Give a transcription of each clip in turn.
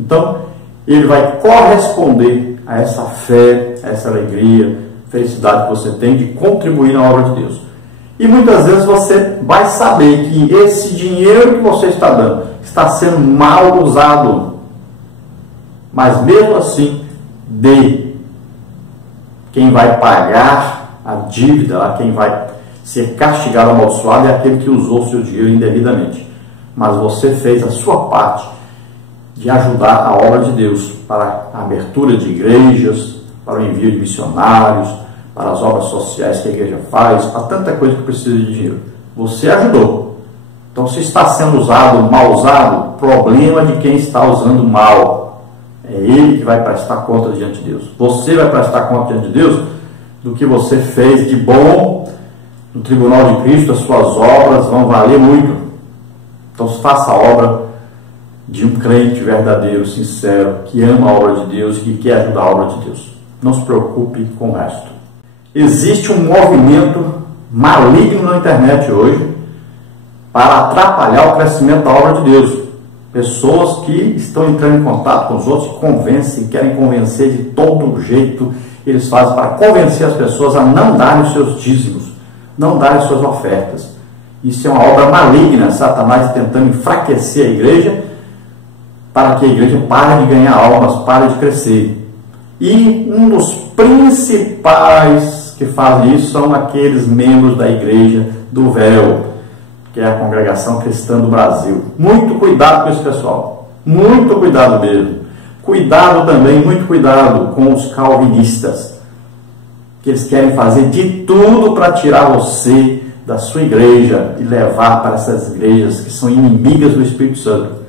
Então, ele vai corresponder a essa fé, a essa alegria, felicidade que você tem de contribuir na obra de Deus. E muitas vezes você vai saber que esse dinheiro que você está dando está sendo mal usado. Mas mesmo assim, dê. Quem vai pagar a dívida, quem vai ser castigado, amaldiçoado, é aquele que usou o seu dinheiro indevidamente. Mas você fez a sua parte de ajudar a obra de Deus para a abertura de igrejas, para o envio de missionários, para as obras sociais que a igreja faz, para tanta coisa que precisa de dinheiro. Você ajudou. Então, se está sendo usado, mal usado, problema de quem está usando mal. É ele que vai prestar conta diante de Deus. Você vai prestar conta diante de Deus do que você fez de bom no tribunal de Cristo. As suas obras vão valer muito. Então, faça a obra de um crente verdadeiro, sincero, que ama a obra de Deus e que quer ajudar a obra de Deus. Não se preocupe com o resto. Existe um movimento maligno na internet hoje para atrapalhar o crescimento da obra de Deus. Pessoas que estão entrando em contato com os outros, convencem, querem convencer de todo jeito. Eles fazem para convencer as pessoas a não darem os seus dízimos, não darem suas ofertas. Isso é uma obra maligna, Satanás tentando enfraquecer a igreja, para que a igreja pare de ganhar almas, pare de crescer. E um dos principais que fazem isso são aqueles membros da igreja do véu, que é a Congregação Cristã do Brasil. Muito cuidado com esse pessoal, muito cuidado mesmo. Cuidado também, muito cuidado com os calvinistas, que eles querem fazer de tudo para tirar você da sua igreja e levar para essas igrejas que são inimigas do Espírito Santo.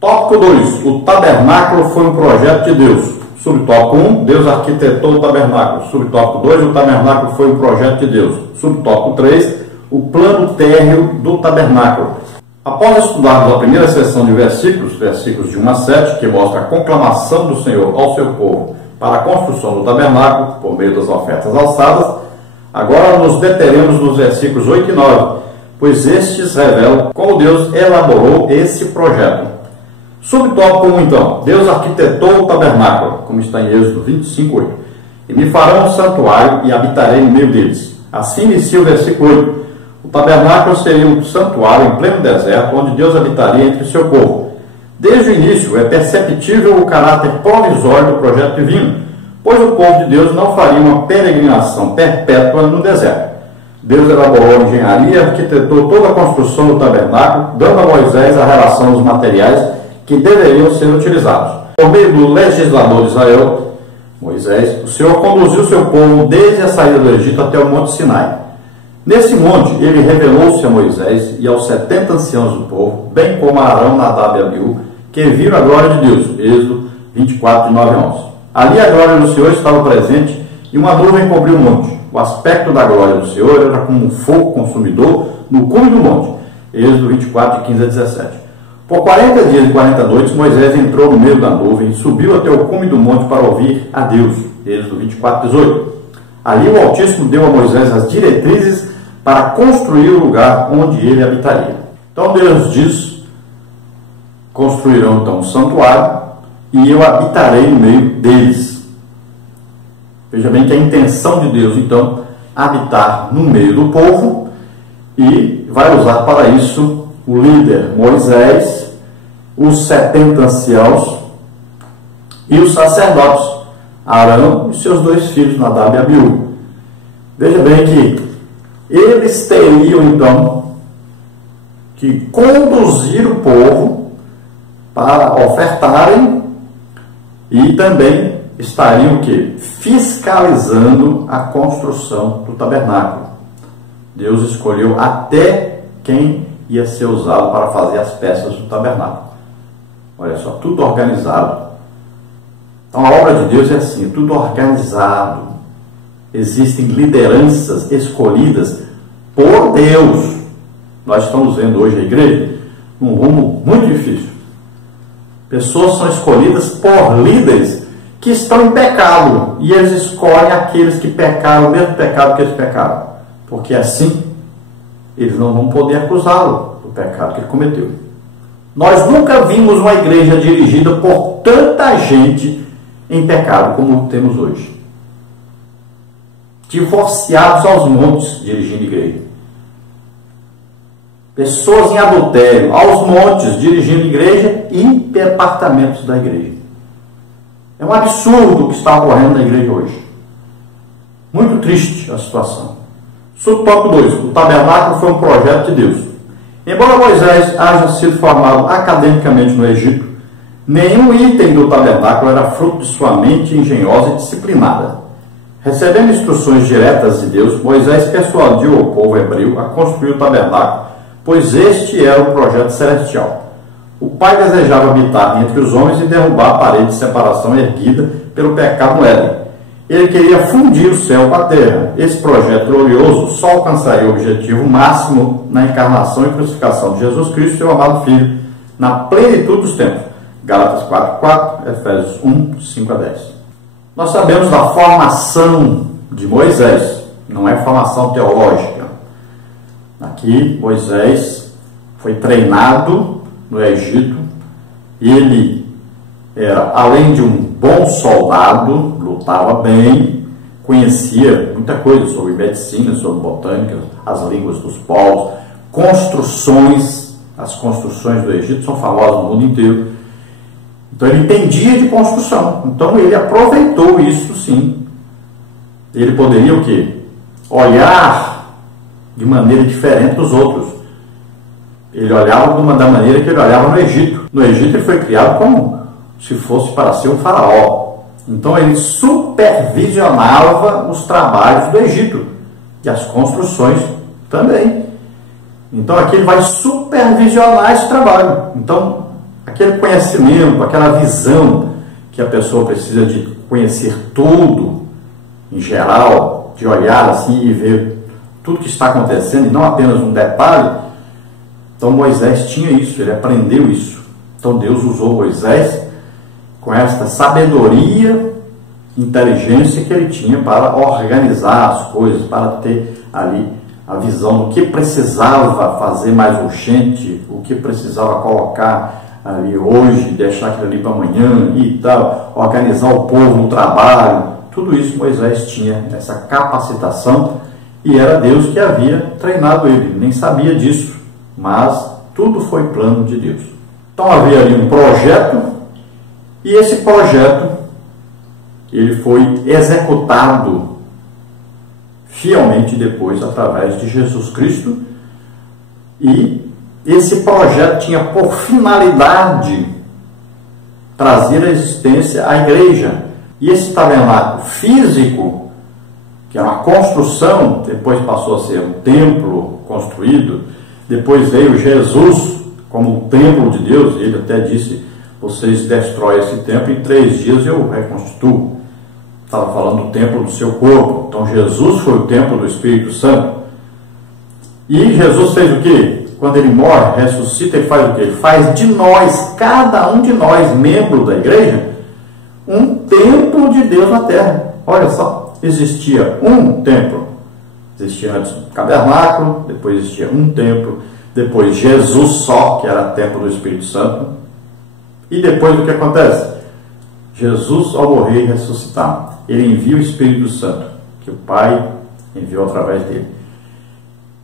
Tópico 2. O tabernáculo foi um projeto de Deus. Subtópico 1. Deus arquitetou o tabernáculo. Subtópico 2. O tabernáculo foi um projeto de Deus. Subtópico 3. O plano térreo do tabernáculo. Após estudarmos a primeira seção de versículos de 1 a 7, que mostra a conclamação do Senhor ao seu povo para a construção do tabernáculo, por meio das ofertas alçadas, agora nos deteremos nos versículos 8 e 9, pois estes revelam como Deus elaborou esse projeto. Subtópico 1, então. Deus arquitetou o tabernáculo, como está em Êxodo 25, 8. E me farão um santuário e habitarei no meio deles. Assim inicia o versículo 8. O tabernáculo seria um santuário em pleno deserto, onde Deus habitaria entre o seu povo. Desde o início é perceptível o caráter provisório do projeto divino, pois o povo de Deus não faria uma peregrinação perpétua no deserto. Deus elaborou a engenharia, arquitetou toda a construção do tabernáculo, dando a Moisés a relação dos materiais que deveriam ser utilizados. Por meio do legislador de Israel, Moisés, o Senhor conduziu seu povo desde a saída do Egito até o Monte Sinai. Nesse monte, ele revelou-se a Moisés e aos 70 anciãos do povo, bem como a Arão, Nadab e Abiú, que viram a glória de Deus. Êxodo 24, 9 a 11. Ali a glória do Senhor estava presente e uma nuvem cobriu o monte. O aspecto da glória do Senhor era como um fogo consumidor no cume do monte. Êxodo 24, 15 a 17. Por 40 dias e 40 noites, Moisés entrou no meio da nuvem e subiu até o cume do monte para ouvir a Deus. Êxodo 24, 18. Ali o Altíssimo deu a Moisés as diretrizes para construir o lugar onde ele habitaria. Então Deus diz: construirão então um santuário e eu habitarei no meio deles. Veja bem que a intenção de Deus, então, habitar no meio do povo, e vai usar para isso o líder Moisés, os 70 anciãos e os sacerdotes, Arão e seus 2 filhos, Nadab e Abiú. Veja bem que eles teriam, então, que conduzir o povo para ofertarem e também estariam o quê? Fiscalizando a construção do tabernáculo. Deus escolheu até quem ia ser usado para fazer as peças do tabernáculo. Olha só, tudo organizado. Então a obra de Deus é assim, tudo organizado. Existem lideranças escolhidas por Deus. Nós estamos vendo hoje a igreja num rumo muito difícil. Pessoas são escolhidas por líderes que estão em pecado, e eles escolhem aqueles que pecaram, o mesmo pecado que eles pecaram, porque assim eles não vão poder acusá-lo do pecado que ele cometeu. Nós nunca vimos uma igreja dirigida por tanta gente em pecado como temos hoje. Divorciados aos montes dirigindo igreja. Pessoas em adultério aos montes dirigindo igreja e departamentos da igreja. É um absurdo o que está ocorrendo na igreja hoje. Muito triste a situação. Subtópico 2. O tabernáculo foi um projeto de Deus. Embora Moisés haja sido formado academicamente no Egito, nenhum item do tabernáculo era fruto de sua mente engenhosa e disciplinada. Recebendo instruções diretas de Deus, Moisés persuadiu o povo hebreu a construir o tabernáculo, pois este era o projeto celestial. O Pai desejava habitar entre os homens e derrubar a parede de separação erguida pelo pecado no Éden. Ele queria fundir o céu com a terra. Esse projeto glorioso só alcançaria o objetivo máximo na encarnação e crucificação de Jesus Cristo, seu amado Filho, na plenitude dos tempos. Gálatas 4:4, Efésios 1:5-10. Nós sabemos da formação de Moisés, não é formação teológica. Aqui, Moisés foi treinado no Egito, e ele era, além de um bom soldado, lutava bem, conhecia muita coisa sobre medicina, sobre botânica, as línguas dos povos, construções. As construções do Egito são famosas no mundo inteiro. Então ele entendia de construção. Então ele aproveitou isso, sim. Ele poderia o quê? Olhar de maneira diferente dos outros. Ele olhava da maneira que ele olhava no Egito. No Egito ele foi criado como se fosse para ser um faraó. Então ele supervisionava os trabalhos do Egito e as construções também. Então aqui ele vai supervisionar esse trabalho. Então aquele conhecimento, aquela visão que a pessoa precisa de conhecer tudo em geral, de olhar assim e ver tudo que está acontecendo e não apenas um detalhe. Então Moisés tinha isso, ele aprendeu isso. Então Deus usou Moisés com esta sabedoria, inteligência que ele tinha para organizar as coisas, para ter ali a visão do que precisava fazer mais urgente, o que precisava colocar ali hoje, deixar aquilo ali para amanhã e tal, organizar o povo no trabalho. Tudo isso Moisés tinha essa capacitação e era Deus que havia treinado ele, nem sabia disso, mas tudo foi plano de Deus. Então havia ali um projeto, e esse projeto ele foi executado fielmente depois através de Jesus Cristo, e esse projeto tinha por finalidade trazer à existência a igreja. E esse tabernáculo físico, que é uma construção, depois passou a ser um templo construído, depois veio Jesus como o templo de Deus, ele até disse: vocês destroem esse templo, em 3 dias eu reconstituo. Estava falando do templo do seu corpo. Então Jesus foi o templo do Espírito Santo. E Jesus fez o quê? Quando ele morre, ressuscita, ele faz o quê? Ele faz de nós, cada um de nós, membro da igreja, um templo de Deus na terra. Olha só, existia um templo. Existia antes um tabernáculo, depois existia um templo, depois Jesus só, que era templo do Espírito Santo. E depois o que acontece? Jesus, ao morrer e ressuscitar, ele envia o Espírito Santo, que o Pai enviou através dele.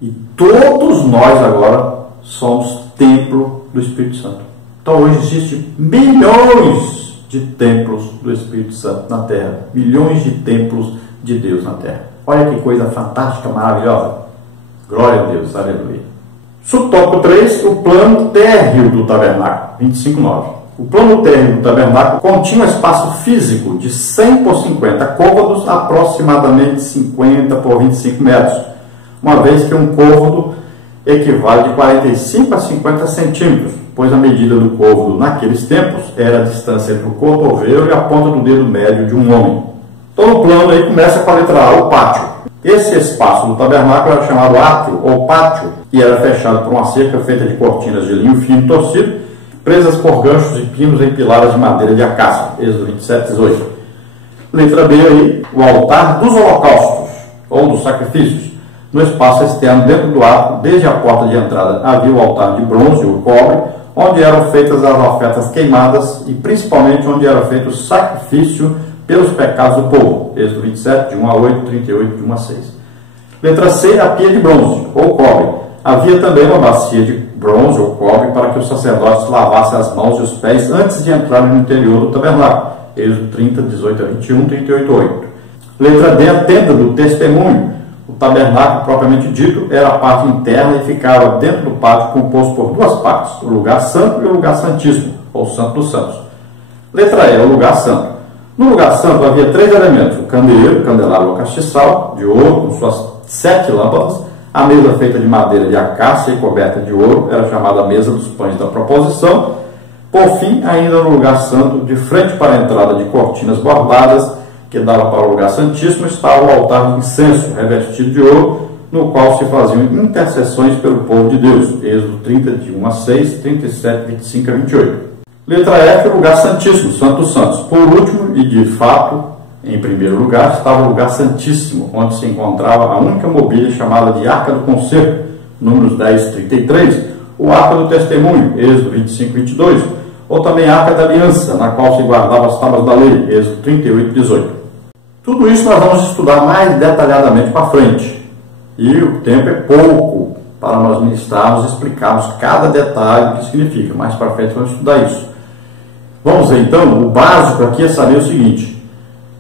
E todos nós agora somos templo do Espírito Santo. Então hoje existem milhões de templos do Espírito Santo na terra, milhões de templos de Deus na terra. Olha que coisa fantástica, maravilhosa. Glória a Deus, aleluia. Subtópico 3, o plano térreo do tabernáculo, 25:9. O plano térreo do tabernáculo continha um espaço físico de 100 por 50 côvados, aproximadamente 50 por 25 metros, uma vez que um côvado equivale de 45 a 50 centímetros, pois a medida do côvado naqueles tempos era a distância entre o cotovelo e a ponta do dedo médio de um homem. Então o plano aí começa com a letra A, o pátio. Esse espaço do tabernáculo era chamado átrio ou pátio, e era fechado por uma cerca feita de cortinas de linho fino torcido, presas por ganchos e pinos em pilares de madeira de acácia. Êxodo 27:18. Letra B aí, o altar dos holocaustos, ou dos sacrifícios. No espaço externo, dentro do átrio, desde a porta de entrada, havia o altar de bronze ou cobre, onde eram feitas as ofertas queimadas e principalmente onde era feito o sacrifício pelos pecados do povo. Êxodo 27, de 1 a 8, 38, de 1 a 6. Letra C, a pia de bronze ou cobre. Havia também uma bacia de bronze ou cobre para que os sacerdotes lavassem as mãos e os pés antes de entrarem no interior do tabernáculo. Êxodo 30, 18 a 21, 38 a 8. Letra D, a tenda do testemunho. O tabernáculo, propriamente dito, era a parte interna e ficava dentro do pátio, composto por duas partes, o lugar santo e o lugar santíssimo, ou santo dos santos. Letra E, o lugar santo. No lugar santo havia 3 elementos: o candeeiro, candelabro ou castiçal, de ouro, com suas 7 lâmpadas, a mesa feita de madeira de acácia e coberta de ouro, era chamada mesa dos pães da proposição. Por fim, ainda no lugar santo, de frente para a entrada de cortinas bordadas, que dava para o lugar santíssimo, estava o altar de incenso, revestido de ouro, no qual se faziam intercessões pelo povo de Deus. Êxodo 30, de 1 a 6, 37, 25 a 28. Letra F, o lugar santíssimo, Santo dos Santos. Por último, e de fato, em primeiro lugar, estava o lugar santíssimo, onde se encontrava a única mobília chamada de Arca do Concerto, Números 10, 33, o Arca do Testemunho, Êxodo 25, 22, ou também a Arca da Aliança, na qual se guardava as tábuas da lei, Êxodo 38, 18. Tudo isso nós vamos estudar mais detalhadamente para frente. E o tempo é pouco para nós ministrarmos e explicarmos cada detalhe do que significa. Mais para frente vamos estudar isso. Vamos ver então, o básico aqui é saber o seguinte: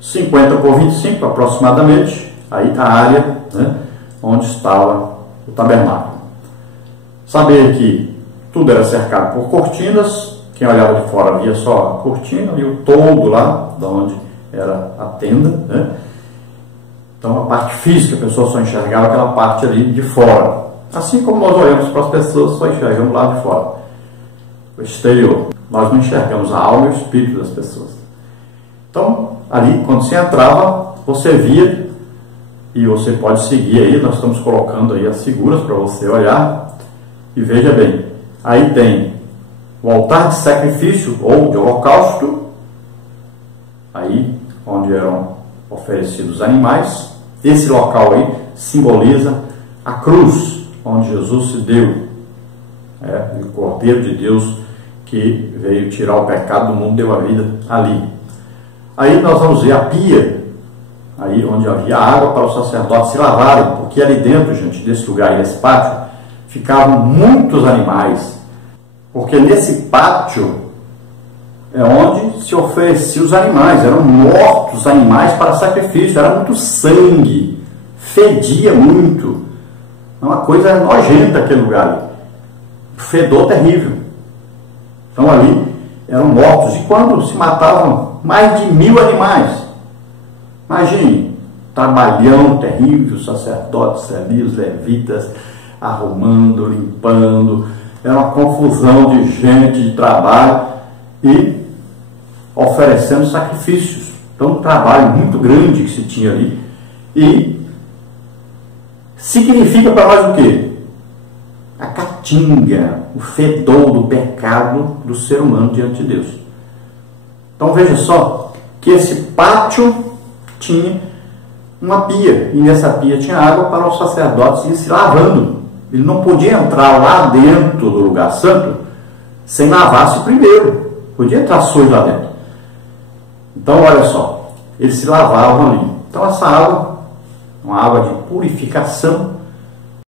50 por 25 aproximadamente, aí a área, né, onde estava o tabernáculo. Saber que tudo era cercado por cortinas, quem olhava de fora via só a cortina e o todo lá, de onde era a tenda, né? Então a parte física, a pessoa só enxergava aquela parte ali de fora. Assim como nós olhamos para as pessoas, só enxergamos lá de fora, o exterior. Nós não enxergamos a alma e o espírito das pessoas. Então, ali, quando você entrava, você via, e você pode seguir aí, nós estamos colocando aí as figuras para você olhar, e veja bem, aí tem o altar de sacrifício ou de holocausto, aí onde eram oferecidos animais. Esse local aí simboliza a cruz, onde Jesus se deu, o Cordeiro de Deus que veio tirar o pecado do mundo, deu a vida ali. Aí nós vamos ver a pia, aí onde havia água para os sacerdotes se lavarem, porque ali dentro, gente, desse lugar e desse pátio, ficavam muitos animais, porque nesse pátio é onde se oferecia os animais, eram mortos animais para sacrifício, era muito sangue, fedia muito, é uma coisa nojenta aquele lugar ali, fedor terrível. Então ali eram mortos, e quando se matavam mais de 1000 animais, imagine, trabalhão terrível, sacerdotes ali, os levitas arrumando, limpando, era uma confusão de gente, de trabalho, e oferecendo sacrifícios. Então, um trabalho muito grande que se tinha ali. E significa para nós o quê? A caatinga, o fedor do pecado do ser humano diante de Deus. Então, veja só que esse pátio tinha uma pia, e nessa pia tinha água para os sacerdotes irem se lavando. Ele não podia entrar lá dentro do lugar santo sem lavar-se primeiro. Podia entrar sujo lá dentro. Então, olha só, eles se lavavam ali. Então, essa água, uma água de purificação,